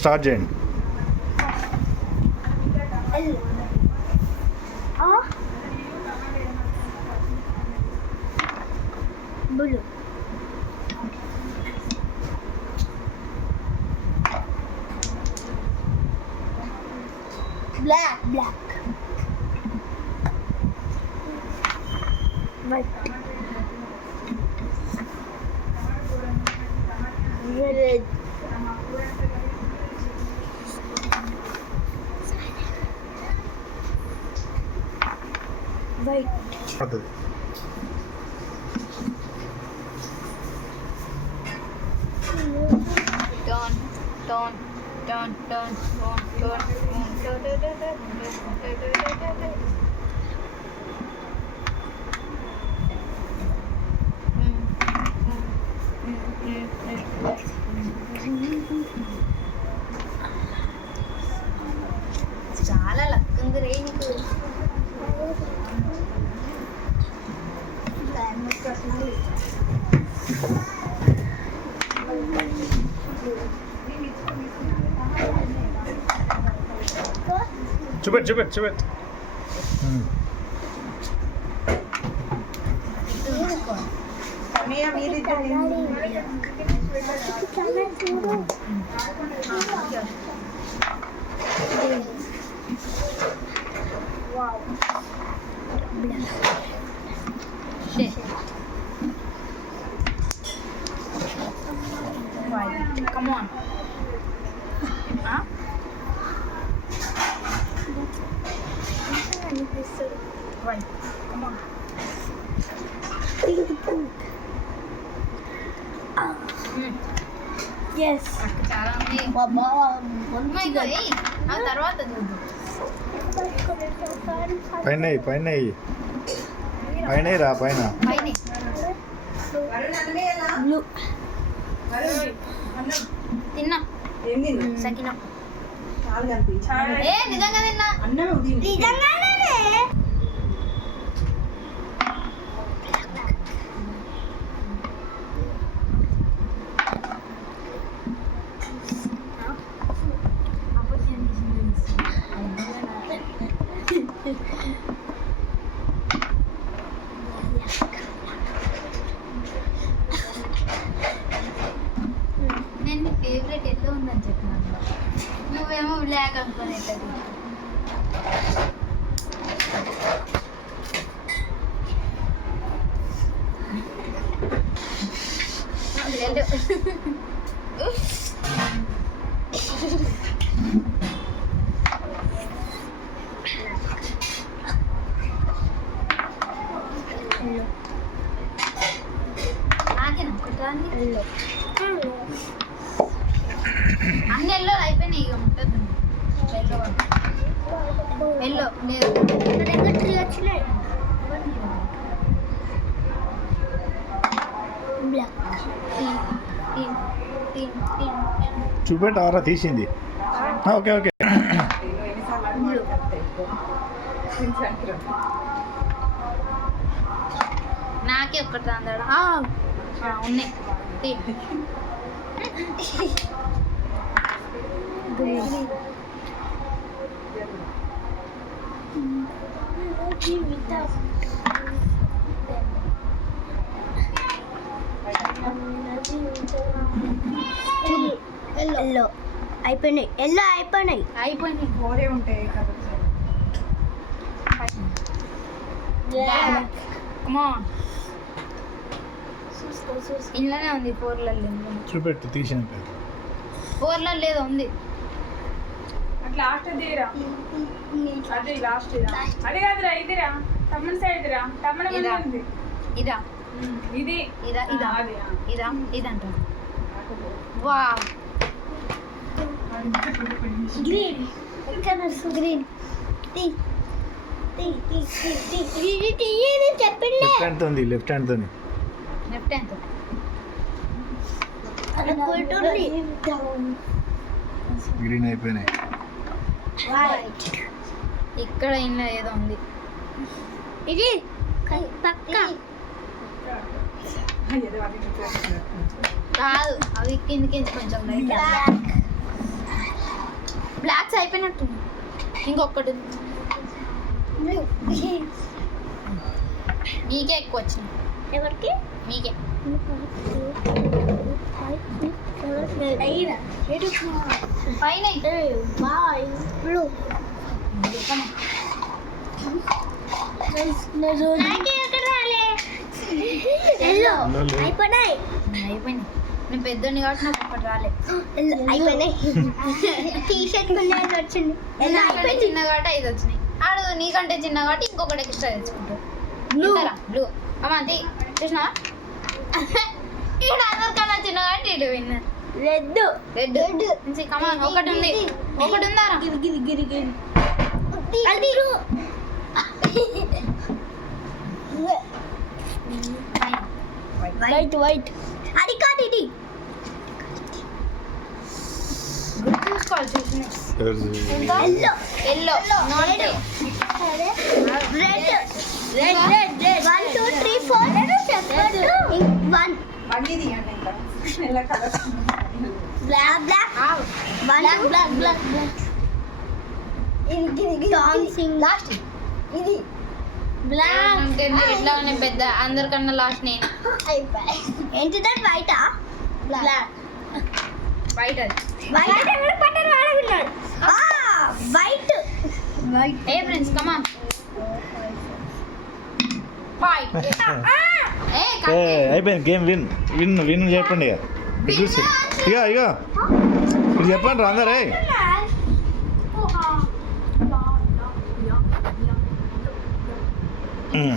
Start చేయండి. blue, black, white, red, white, చాలా లక్కంగా రే నీకు. చూపెట్టు. wow, Right. Come on. Huh? Right. Come on. pink, yes, చాలా ఉంది. ఆ తర్వాత చూద్దాం. పైన రా పైన. blue, తిన్నా సకినా. నిజంగా తిన్నా. నిజంగానే నేను నీ ఫేవరెట్ ఎల్లో ఉందని చెప్పినాను, నువ్వేమో బ్లాక్ అనుకునేటది. నాకేనా కుట్రాన్ని అన్ని ఎల్లో అయిపోయినాయి, ఇక ఉంటుంది ఎల్లో లేదు. వచ్చినాయి black, చూపెట్టు ఆరా తీసింది. ఓకే నాకే ఒక్కటి అందడం ఉన్నాయి. ఎల్లో అయిపోయినాయి ఫోరే ఉంటాయి కదా. ఇంట్లోనే ఉంది, ఫోర్లలో చూపెట్టు తీసిన. ఫోర్లో లేదు, ఉంది. లాస్ట్ అదేరా, అదే లాస్ట్ అదే కాదురా, ఇదిరా తమ్ముడు సైడ్ రా, తమ్ముడు ఇదా ఉంది ఇదా ఇది ఇదా ఇదా అదే ఇదా ఇదంట. వా గ్రీన్ గ్రీన్ చెప్పండి లెఫ్ట్ హ్యాండ్ తోని లెఫ్ట్ హ్యాండ్ గ్రీన్ అయిపోయినాయి. ఇక్కడ ఇంట్లో ఏదో ఉంది. ఇది పక్క కాదు, అవి కిందకి కొంచెం లైట్. అయిపోయినట్టుంది. ఇంకొకటి ఉంది. బ్లూ మీకే ఎక్కువ వచ్చినాయి. ఎవరికి మీకే పైన బాయ్ బ్లూ ఎల్లో అయిపోయినాయి అయిపోయింది. నేను పెద్దోని కాబట్టి నాకు ఒకటి రాలే. అయిపోయినాయి టీ షర్ట్ వచ్చింది ఎలా నీకంటే అయిపోయింది చిన్న కాబట్టి 5 వచ్చినాయి. ఆడు నీకంటే చిన్న కాబట్టి ఇంకొకటి ఎక్స్ట్రా తెచ్చుకుంటాడు. Blue. బ్లూ అమ్మ అంతే చూసినా ఇక్కడ అందరికన్నా చిన్న కాబట్టి ఇటు విన్నారు. రెడ్ రెడ్ కమాన్ ఒకటి ఉంది. ఒకటి ఉందారా? గిరి గిరి గిరి అది వైట్ వైట్ అది కాదు ఇది గుర్తు చూసుకోవాలి. చూసిన yellow yellow red red red red red 1 2 3 4 చెప్పండి 1 మళ్ళీ తీయండి ఇంకా ఎలా colours black black black black black black ఇది డాన్సింగ్ లాస్ట్ ఇది బ్లాక్ ఎట్లా ఉన్నాయి పెద్ద అందరికన్నా లాస్ట్ నేను. ఏంటిది వైటా బ్లాక్ వైట్ అది వైట్ ఎవరు పట్టారు వాడుకున్నాడు వైట్ వైట్ ఏ ఫ్రెండ్స్ కమాన్ వైట్ ఏ అయిపోయింది గేమ్ విన్ విన్ విన్ చెప్పండి ఇక ఇటు చూసి ఇక ఇక ఇది చెప్పండి రా అందరే Oh,